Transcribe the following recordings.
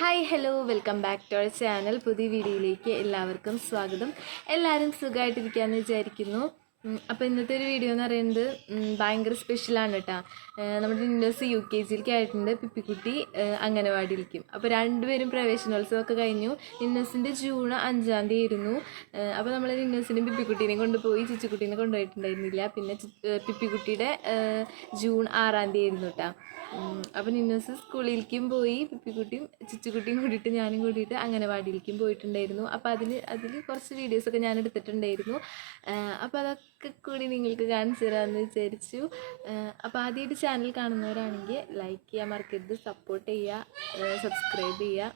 Hi hello welcome back to our channel. പുതിയ വീഡിയോയിലേക്ക് എല്ലാവർക്കും സ്വാഗതം. എല്ലാവരും സുഖമായിട്ടിരിക്കുകയെന്ന് വിചാരിക്കുന്നു. അപ്പോൾ ഇന്നത്തെ ഒരു വീഡിയോ എന്ന് പറയുന്നത് ഭയങ്കര സ്പെഷ്യലാണ് കേട്ടോ. നമ്മുടെ നിന്നോസ് UKGയിലേക്ക് ആയിട്ടുണ്ട്. പിപ്പിക്കുട്ടി അംഗനവാടിയിലേക്കും. അപ്പോൾ രണ്ടുപേരും പ്രവേശനോത്സവമൊക്കെ കഴിഞ്ഞു. നിന്നോസിൻ്റെ ജൂൺ 5-ാം തീയതി ആയിരുന്നു. അപ്പോൾ നമ്മൾ നിന്നോസിനും പിപ്പിക്കുട്ടീനെയും കൊണ്ടുപോയി. ചിച്ചുക്കുട്ടീനെ കൊണ്ടുപോയിട്ടുണ്ടായിരുന്നില്ല. പിന്നെ പിപ്പിക്കുട്ടിയുടെ ജൂൺ 6-ാം തീയതി ആയിരുന്നു കേട്ടോ. അപ്പോൾ നിന്നോസ് സ്കൂളിലേക്കും പോയി. പിപ്പിക്കുട്ടിയും ചിച്ചുക്കുട്ടിയും കൂടിയിട്ട് ഞാനും കൂടിയിട്ട് അംഗനവാടിയിലേക്കും പോയിട്ടുണ്ടായിരുന്നു. അപ്പോൾ അതിൽ കുറച്ച് വീഡിയോസൊക്കെ ഞാൻ എടുത്തിട്ടുണ്ടായിരുന്നു. അപ്പോൾ അതൊക്കെ കൂടി നിങ്ങൾക്ക് കാണിച്ചു തരാമെന്ന് വിചാരിച്ചു. അപ്പോൾ ആദ്യമായിട്ട് ചാനൽ കാണുന്നവരാണെങ്കിൽ ലൈക്ക് ചെയ്യാൻ മറക്കരുത്, സപ്പോർട്ട് ചെയ്യുക, സബ്സ്ക്രൈബ് ചെയ്യുക.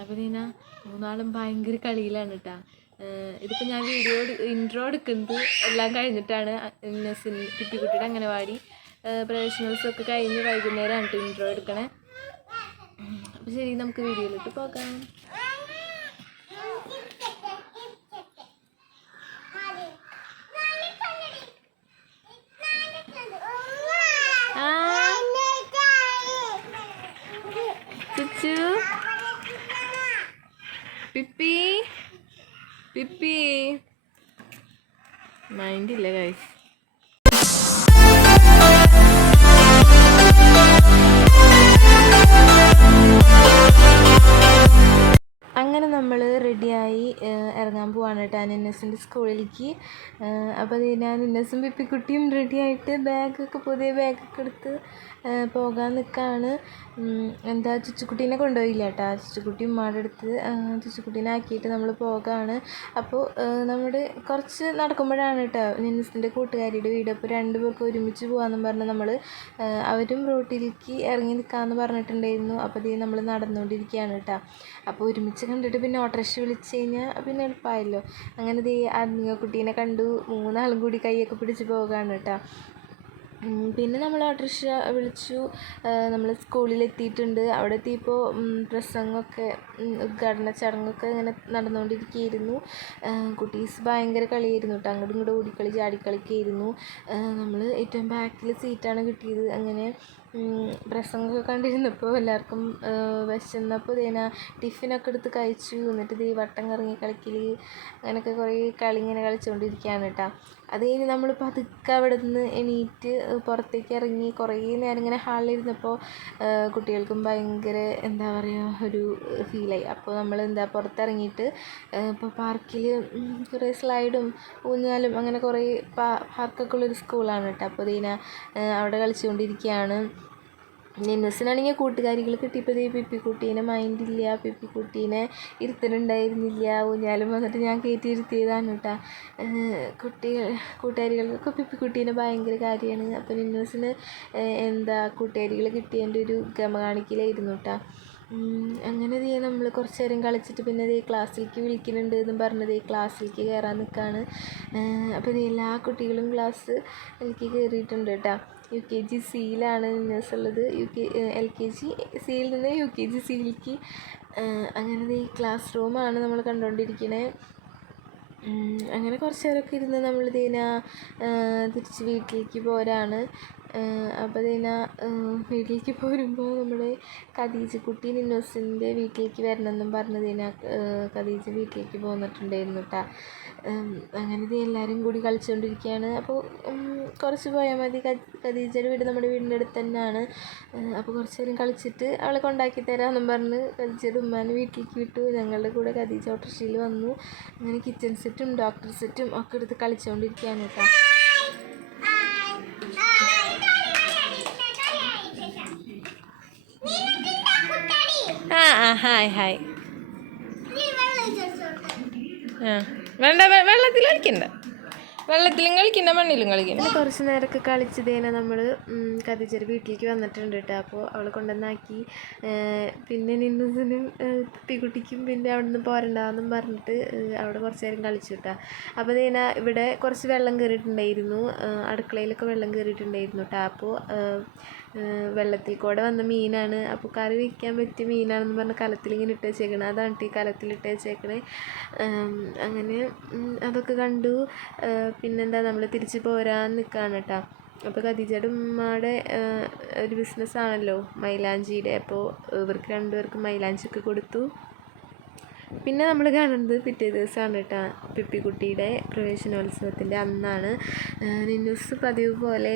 അപ്പോൾ ഇതിനാ മൂന്നാളും ഭയങ്കര കളിയിലാണ് കേട്ടോ. ഇതിപ്പോൾ ഞാൻ ഇൻട്രോ എടുക്കുന്നത് എല്ലാം കഴിഞ്ഞിട്ടാണ്. പിപ്പിക്കുട്ടിയുടെ അംഗനവാടി പ്രവേശനോത്സവമൊക്കെ കഴിഞ്ഞ് വൈകുന്നേരമാണ് കേട്ടോ ഇൻട്രോ എടുക്കണേ. അപ്പോൾ ശരി, നമുക്ക് വീഡിയോയിലിട്ട് പോകാം. ചിച്ചു, പിപ്പി പിപ്പി മൈൻഡില്ല ഗൈസ്. അങ്ങനെ നമ്മൾ റെഡിയായി ഇറങ്ങാൻ പോവാണ് കേട്ടോ നിന്നസിൻ്റെ സ്കൂളിലേക്ക്. അപ്പോൾ ഞാൻ നിന്നസും പിപ്പിക്കുട്ടിയും റെഡിയായിട്ട് പുതിയ ബാഗൊക്കെ എടുത്ത് പോകാൻ നിൽക്കുകയാണ്. ചുച്ചുക്കുട്ടീനെ കൊണ്ടുപോയില്ല കേട്ടോ. ചുച്ചുക്കുട്ടി ഉമ്മാടെ അടുത്ത് ചുച്ചുക്കുട്ടീനെ ആക്കിയിട്ട് നമ്മൾ പോകാണ്. അപ്പോൾ നമ്മുടെ കുറച്ച് നടക്കുമ്പോഴാണ് കേട്ടോ നിന്നസിൻ്റെ കൂട്ടുകാരിയുടെ വീട്. അപ്പോൾ രണ്ടുപേർക്ക് ഒരുമിച്ച് പോകാമെന്നും പറഞ്ഞ് അവരും റോട്ടിലേക്ക് ഇറങ്ങി നിൽക്കാമെന്ന് പറഞ്ഞിട്ടുണ്ടായിരുന്നു. അപ്പോൾ ഇത് നമ്മൾ നടന്നുകൊണ്ടിരിക്കുകയാണ് കേട്ടോ. അപ്പോൾ ഒരുമിച്ച് കണ്ടിട്ട് പിന്നെ ഓട്ടോറിക്ഷ വിളിച്ച് കഴിഞ്ഞാൽ പിന്നെ എളുപ്പമായല്ലോ. അങ്ങനെ കുട്ടീനെ കണ്ടു. മൂന്നാളും കൂടി കൈയൊക്കെ പിടിച്ച് പോകാണ് കേട്ടോ. പിന്നെ നമ്മൾ ഓട്ടോറിക്ഷ വിളിച്ചു. നമ്മൾ സ്കൂളിലെത്തിയിട്ടുണ്ട്. അവിടെ എത്തിയപ്പോൾ പ്രസംഗമൊക്കെ ഉദ്ഘാടന ചടങ്ങൊക്കെ ഇങ്ങനെ നടന്നുകൊണ്ടിരിക്കുകയായിരുന്നു. കുട്ടീസ് ഭയങ്കര കളിയായിരുന്നു കേട്ടോ. അങ്ങോട്ടും ഇങ്ങോട്ടും ഓടിക്കളി ചാടിക്കളിക്കായിരുന്നു. നമ്മൾ ഏറ്റവും ബാക്കിൽ സീറ്റാണ് കിട്ടിയത്. അങ്ങനെ പ്രസംഗമൊക്കെ കണ്ടിരുന്നപ്പോൾ എല്ലാവർക്കും വിശന്നപ്പോൾ ടിഫിനൊക്കെ എടുത്ത് കഴിച്ചു. എന്നിട്ട് വട്ടം കറങ്ങി കളിക്കൽ അങ്ങനെയൊക്കെ കുറേ കളി ഇങ്ങനെ കളിച്ചുകൊണ്ടിരിക്കുകയാണ് കേട്ടോ. അത് കഴിഞ്ഞ് നമ്മൾ പതുക്കെ അവിടെ നിന്ന് എണീറ്റ് പുറത്തേക്ക് ഇറങ്ങി കുറേ നേരം ഇങ്ങനെ ഹാളിലിരുന്നപ്പോൾ കുട്ടികൾക്കും ഭയങ്കര എന്താ പറയുക ഒരു ഫീലായി. അപ്പോൾ നമ്മൾ പുറത്തിറങ്ങിയിട്ട് ഇപ്പോൾ പാർക്കിൽ കുറേ സ്ലൈഡും ഊഞ്ഞാലും അങ്ങനെ കുറേ പാർക്കൊക്കെ ഉള്ളൊരു സ്കൂളാണ് കേട്ടോ. അപ്പോൾ അവിടെ കളിച്ചുകൊണ്ടിരിക്കുകയാണ്. നിന്നസിനാണെങ്കിൽ കൂട്ടുകാരികൾ കിട്ടിയപ്പോൾ പിപ്പിക്കുട്ടീനെ മൈൻഡില്ല. പിപ്പിക്കുട്ടീനെ ഇരുത്തലുണ്ടായിരുന്നില്ല. ഊഞ്ഞാലും വന്നിട്ട് ഞാൻ കയറ്റി ഇരുത്തിയതാണ് കേട്ടോ. കൂട്ടുകാരികൾക്കൊക്കെ പിപ്പിക്കുട്ടീനെ ഭയങ്കര കാര്യമാണ്. അപ്പോൾ നിന്നസിന് കൂട്ടുകാരികൾ കിട്ടിയതിൻ്റെ ഒരു ഗമ കാണിക്കലായിരുന്നു കേട്ടോ. അങ്ങനെ നമ്മൾ കുറച്ച് നേരം കളിച്ചിട്ട് പിന്നെ ക്ലാസ്സിലേക്ക് വിളിക്കുന്നുണ്ട് എന്നും പറഞ്ഞത് ക്ലാസ്സിലേക്ക് കയറാൻ നിൽക്കുകയാണ്. അപ്പോൾ എല്ലാ കുട്ടികളും ക്ലാസ്സിലേക്ക് കയറിയിട്ടുണ്ട് കേട്ടോ. UKG Cയിലാണ് നിന്നസ് ഉള്ളത്. LKG Cയിൽ നിന്ന് UKG Cയിലേക്ക്. അങ്ങനെ ക്ലാസ് റൂമാണ് നമ്മൾ കണ്ടുകൊണ്ടിരിക്കുന്നത്. അങ്ങനെ കുറച്ച് നേരമൊക്കെ ഇരുന്ന് നമ്മൾ തിരിച്ച് വീട്ടിലേക്ക് പോരാണ്. അപ്പോൾ വീട്ടിലേക്ക് പോരുമ്പോൾ നമ്മുടെ ഖദീജക്കുട്ടി നിന്നോസിൻ്റെ വീട്ടിലേക്ക് വരണമെന്നും പറഞ്ഞ് ഖദീജ വീട്ടിലേക്ക് പോന്നിട്ടുണ്ടായിരുന്നു കേട്ടോ. അങ്ങനെ എല്ലാവരും കൂടി കളിച്ചുകൊണ്ടിരിക്കുകയാണ്. അപ്പോൾ കുറച്ച് പോയാൽ മതി. ഖദീജയുടെ വീട് നമ്മുടെ വീടിൻ്റെ അടുത്ത് തന്നെയാണ്. അപ്പോൾ കുറച്ച് നേരം കളിച്ചിട്ട് അവളെ കൊണ്ടാക്കി തരാമെന്നും പറഞ്ഞ് ഖദീജയുടെ ഉമ്മാനെ വീട്ടിലേക്ക് വിട്ടു. ഞങ്ങളുടെ കൂടെ ഖദീജ ഓട്ടോറിക്ഷയിൽ വന്നു. അങ്ങനെ കിച്ചൺ സെറ്റും ഡോക്ടർ സെറ്റും ഒക്കെ എടുത്ത് കളിച്ചുകൊണ്ടിരിക്കുകയാണ് കേട്ടോ. Hi hi. വേണ്ട, വെള്ളത്തിൽ കളിക്കണ്ട. വെള്ളത്തിലും കളിക്കണ്ട, മണ്ണിലും കളിക്കണ്ട. കുറച്ച് നേരമൊക്കെ കളിച്ചതേനെ നമ്മൾ ഖദീജയുടെ വീട്ടിലേക്ക് വന്നിട്ടുണ്ട് കേട്ടോ. അപ്പോൾ അവളെ കൊണ്ടുവന്നാക്കി. പിന്നെ നിന്നസിനും പിക്കുട്ടിക്കും പിന്നെ അവിടെ നിന്ന് പോരണ്ടെന്നും പറഞ്ഞിട്ട് അവിടെ കുറച്ച് നേരം കളിച്ചു കേട്ടോ. അപ്പോൾ ഇവിടെ കുറച്ച് വെള്ളം കയറിയിട്ടുണ്ടായിരുന്നു. അടുക്കളയിലൊക്കെ വെള്ളം കയറിയിട്ടുണ്ടായിരുന്നു കേട്ടോ. അപ്പോൾ വെള്ളത്തിൽ കൂടെ വന്ന മീനാണ്. അപ്പോൾ കറി വയ്ക്കാൻ പറ്റിയ മീനാണെന്ന് പറഞ്ഞ് കലത്തിലിങ്ങനെ ഇട്ട് വെച്ചേക്കണേ. അതാണ് കലത്തിലിട്ട് വെച്ചേക്കണേ. അങ്ങനെ അതൊക്കെ കണ്ടു. പിന്നെന്താ നമ്മൾ തിരിച്ച് പോരാൻ നിൽക്കുകയാണ് കേട്ടോ. അപ്പോൾ ഖദീജയുടെ ഉമ്മയുടെ ഒരു ബിസിനസ്സാണല്ലോ മൈലാഞ്ചിയുടെ. അപ്പോൾ ഇവർക്ക് രണ്ടുപേർക്കും മൈലാഞ്ചിയൊക്കെ കൊടുത്തു. പിന്നെ നമ്മൾ കാണുന്നത് പിറ്റേ ദിവസമാണ് കേട്ടോ, പിപ്പിക്കുട്ടിയുടെ പ്രവേശനോത്സവത്തിൻ്റെ അന്നാണ്. നിന്നൂസ് പതിവ് പോലെ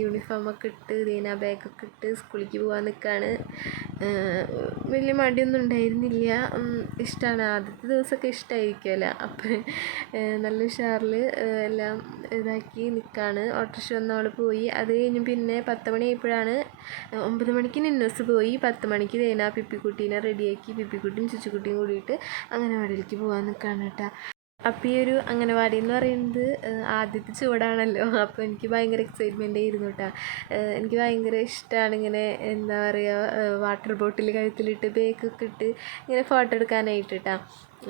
യൂണിഫോമൊക്കെ ഇട്ട് ദീന ബാഗൊക്കെ ഇട്ട് സ്കൂളിലേക്ക് പോകാൻ നിൽക്കുകയാണ്. വലിയ മടിയൊന്നും ഉണ്ടായിരുന്നില്ല. ഇഷ്ടമാണ്, ആദ്യത്തെ ദിവസമൊക്കെ ഇഷ്ടമായിരിക്കുമല്ലോ. അപ്പം നല്ല ഉഷാറിൽ എല്ലാം ഇതാക്കി നിൽക്കുകയാണ്. ഓട്ടോറിക്ഷ വന്ന് അവൾ പോയി. അത് കഴിഞ്ഞ് പിന്നെ 10 മണിയായപ്പോഴാണ്, 9 മണിക്ക് നിന്നൂസ് പോയി, 10 മണിക്ക് ദീന പിപ്പിക്കുട്ടീനെ റെഡിയാക്കി പിപ്പിക്കുട്ടിയും ചുച്ചുക്കുട്ടിയും കൂടിയിട്ട് അംഗനവാടിയിലേക്ക് പോകാൻ നിൽക്കുകയാണ് കേട്ടോ. അപ്പോൾ ഈ ഒരു അംഗനവാടി എന്ന് പറയുന്നത് ആദ്യത്തെ ചുവടാണല്ലോ. അപ്പോൾ എനിക്ക് ഭയങ്കര എക്സൈറ്റ്മെൻ്റ് ആയിരുന്നു കേട്ടോ. എനിക്ക് ഭയങ്കര ഇഷ്ടമാണ് ഇങ്ങനെ എന്താ പറയുക, വാട്ടർ ബോട്ടിൽ കഴുത്തിലിട്ട് ബേക്കൊക്കെ ഇട്ട് ഇങ്ങനെ ഫോട്ടോ എടുക്കാനായിട്ട് കേട്ടോ.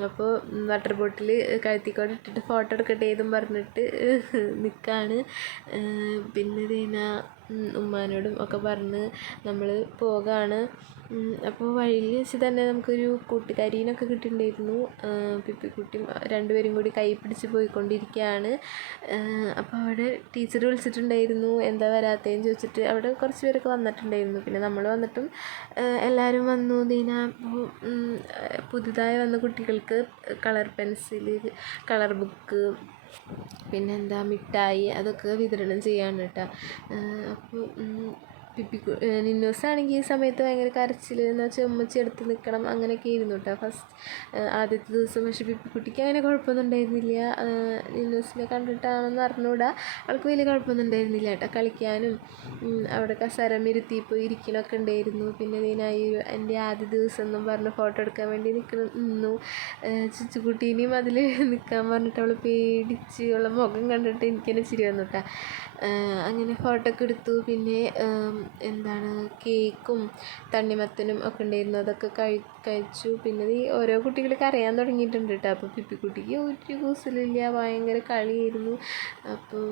അപ്പോൾ വാട്ടർ ബോട്ടിൽ കഴുത്തിക്കോടെ ഇട്ടിട്ട് ഫോട്ടോ എടുക്കട്ടെ എന്നും പറഞ്ഞിട്ട് നിൽക്കുകയാണ്. പിന്നെ ദീന ഉമ്മാനോടും ഒക്കെ പറഞ്ഞ് നമ്മൾ പോകാണ്. അപ്പോൾ വഴിയിൽ വെച്ച് തന്നെ നമുക്കൊരു കൂട്ടുകാരീനൊക്കെ കിട്ടിയിട്ടുണ്ടായിരുന്നു. പിപ്പിക്കുട്ടിയും രണ്ടുപേരും കൂടി കൈ പിടിച്ച് പോയിക്കൊണ്ടിരിക്കുകയാണ്. അപ്പോൾ അവിടെ ടീച്ചർ വിളിച്ചിട്ടുണ്ടായിരുന്നു, എന്താ വരാത്തതെന്ന് ചോദിച്ചിട്ട്. അവിടെ കുറച്ച് പേരൊക്കെ വന്നിട്ടുണ്ടായിരുന്നു. പിന്നെ നമ്മൾ വന്നിട്ടും എല്ലാവരും വന്നു. ദീന പുതുതായി വന്ന കുട്ടികൾക്ക് കളർ പെൻസിൽ, കളർ ബുക്ക്, പിന്നെന്താ മിഠായി അതൊക്കെ വിതരണം ചെയ്യാണ് കേട്ടോ. അപ്പോൾ നിന്നൂസാണെങ്കിൽ ഈ സമയത്ത് ഭയങ്കര കരച്ചിൽ, എന്ന് വെച്ചാൽ ഉമ്മച്ചി എടുത്ത് നിൽക്കണം അങ്ങനെയൊക്കെ ആയിരുന്നു കേട്ടോ ആദ്യത്തെ ദിവസം. പക്ഷേ പിപ്പിക്കുട്ടിക്ക് അങ്ങനെ കുഴപ്പമൊന്നും ഉണ്ടായിരുന്നില്ല. നിന്നൂസിനെ കണ്ടിട്ടാണെന്ന് അറിഞ്ഞുകൂടാ, അവൾക്ക് വലിയ കുഴപ്പമൊന്നും ഉണ്ടായിരുന്നില്ല കേട്ടോ. കളിക്കാനും അവിടെ കസേരമിരുത്തി പോയി ഇരിക്കണമൊക്കെ ഉണ്ടായിരുന്നു. പിന്നെ ഇതിനായി എൻ്റെ ആദ്യ ദിവസം എന്നും പറഞ്ഞ് ഫോട്ടോ എടുക്കാൻ വേണ്ടി നിന്നു. ചുച്ചുക്കുട്ടീനെയും അതിൽ നിൽക്കാൻ പറഞ്ഞിട്ട് അവൾ പേടിച്ച് ഉള്ള മുഖം കണ്ടിട്ട് എനിക്ക് തന്നെ ചിരി വന്നു കേട്ടോ. അങ്ങനെ ഫോട്ടോ ഒക്കെ എടുത്തു. പിന്നെ എന്താണ് കേക്കും തണ്ണിമത്തനും ഒക്കെ ഉണ്ടായിരുന്നു, അതൊക്കെ കഴിച്ചു. പിന്നെ ഈ ഓരോ കുട്ടികൾക്ക് അറിയാൻ തുടങ്ങിയിട്ടുണ്ട് കേട്ടോ. അപ്പോൾ പിപ്പിക്കുട്ടിക്ക് ഒരു കൂസലില്ല, ഭയങ്കര കളിയായിരുന്നു. അപ്പോൾ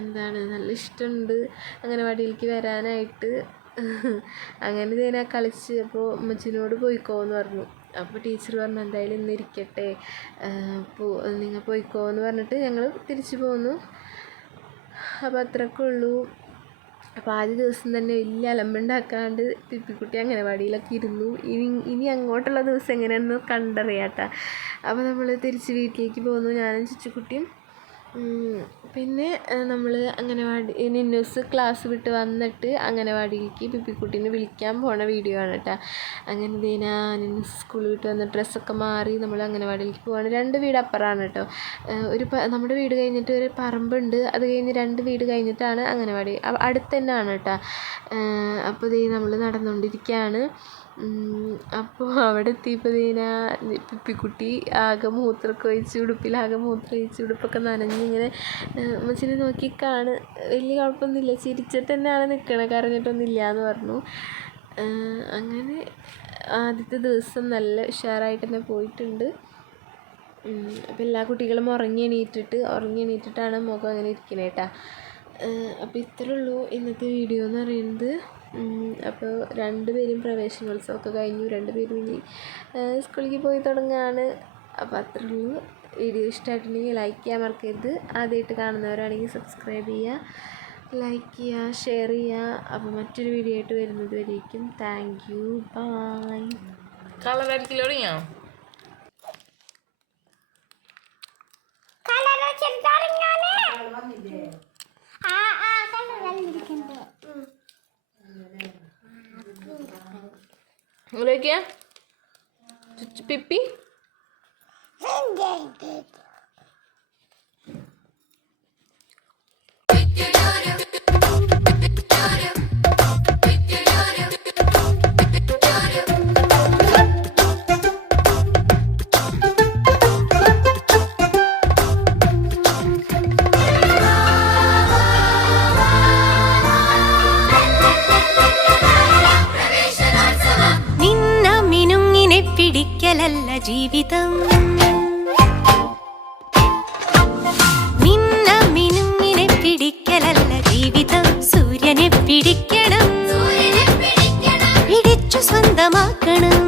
എന്താണ് നല്ല ഇഷ്ടമുണ്ട് അംഗനവാടിയിലേക്ക് വരാനായിട്ട്. അങ്ങനെ ഇതിനെ കളിച്ച്. അപ്പോൾ ഉമ്മച്ചിനോട് പോയിക്കോ എന്ന് പറഞ്ഞു. അപ്പോൾ ടീച്ചർ പറഞ്ഞു എന്തായാലും ഇന്ന് ഇരിക്കട്ടെ, നിങ്ങൾ പോയിക്കോ എന്ന് പറഞ്ഞിട്ട് ഞങ്ങൾ തിരിച്ചു പോന്നു. അപ്പോൾ അത്രയൊക്കെ ഉള്ളൂ. അപ്പോൾ ആദ്യ ദിവസം തന്നെ വലിയ അലമ്പുണ്ടാക്കാണ്ട് പിപ്പിക്കുട്ടി അംഗനവാടിയിലൊക്കെ ഇരുന്നു. ഇനി അങ്ങോട്ടുള്ള ദിവസം എങ്ങനെയാണെന്ന് കണ്ടറിയാം കേട്ടോ. അപ്പോൾ നമ്മൾ തിരിച്ച് വീട്ടിലേക്ക് പോന്നു, ഞാനും ചുച്ചുക്കുട്ടിയും. പിന്നെ നമ്മൾ അംഗനവാടി നിന്നൂസ് ക്ലാസ് വിട്ട് വന്നിട്ട് അംഗനവാടിയിലേക്ക് പിപ്പിക്കുട്ടീനെ വിളിക്കാൻ പോണ വീഡിയോ ആണ് കേട്ടോ. അങ്ങനെ നിന്നൂസ് സ്കൂളിൽ വിട്ട് വന്ന് ഡ്രസ്സൊക്കെ മാറി നമ്മൾ അംഗനവാടിയിലേക്ക് പോവാണ്. 2 വീട് അപ്പുറമാണ് കേട്ടോ. നമ്മുടെ വീട് കഴിഞ്ഞിട്ട് ഒരു പറമ്പുണ്ട്, അത് കഴിഞ്ഞ് 2 വീട് കഴിഞ്ഞിട്ടാണ് അംഗനവാടി. അടുത്ത് തന്നെയാണ് കേട്ടോ. അപ്പോൾ നമ്മൾ നടന്നുകൊണ്ടിരിക്കുകയാണ്. അപ്പോൾ അവിടെ എത്തിയപ്പോൾ പിപ്പിക്കുട്ടി ആകെ മൂത്രമൊക്കെ ഒഴിച്ച്, ഉടുപ്പിലാകെ മൂത്രം ഒഴിച്ച്, ഉടുപ്പൊക്കെ നനഞ്ഞിങ്ങനെ ഉമ്മച്ചിനെ നോക്കിക്കാണ്. വലിയ കുഴപ്പമൊന്നുമില്ല, ചിരിച്ചിട്ട് തന്നെയാണ് നിൽക്കണത്, കരഞ്ഞിട്ടൊന്നുമില്ല എന്ന് പറഞ്ഞു. അങ്ങനെ ആദ്യത്തെ ദിവസം നല്ല ഉഷാറായിട്ട് തന്നെ പോയിട്ടുണ്ട്. അപ്പോൾ എല്ലാ കുട്ടികളും ഉറങ്ങി എണീറ്റിട്ടാണ് മുഖം അങ്ങനെ ഇരിക്കണേ കേട്ടോ. അപ്പോൾ ഇത്രയേ ഉള്ളൂ ഇന്നത്തെ വീഡിയോ എന്ന് പറയുന്നത്. അപ്പോൾ 2 പേരും പ്രവേശനോത്സവമൊക്കെ കഴിഞ്ഞു, 2 പേരും ഇനി സ്കൂളിലേക്ക് പോയി തുടങ്ങുകയാണ്. അപ്പോൾ അത്രയേ ഉള്ളൂ. വീഡിയോ ഇഷ്ടമായിട്ടുണ്ടെങ്കിൽ ലൈക്ക് ചെയ്യാൻ മറക്കരുത്. ആദ്യമായിട്ട് കാണുന്നവരാണെങ്കിൽ സബ്സ്ക്രൈബ് ചെയ്യുക, ലൈക്ക് ചെയ്യുക, ഷെയർ ചെയ്യുക. അപ്പോൾ മറ്റൊരു വീഡിയോ ആയിട്ട് വരുന്നത് വരേക്കും താങ്ക് യു, ബൈ. പിപ്പി പിടിക്കലല്ല ജീവിതം, നിന്ന മിനുങ്ങിനെ പിടിക്കലല്ല ജീവിതം. സൂര്യനെ പിടിക്കണം, പിടിച്ചു സ്വന്തമാക്കണം.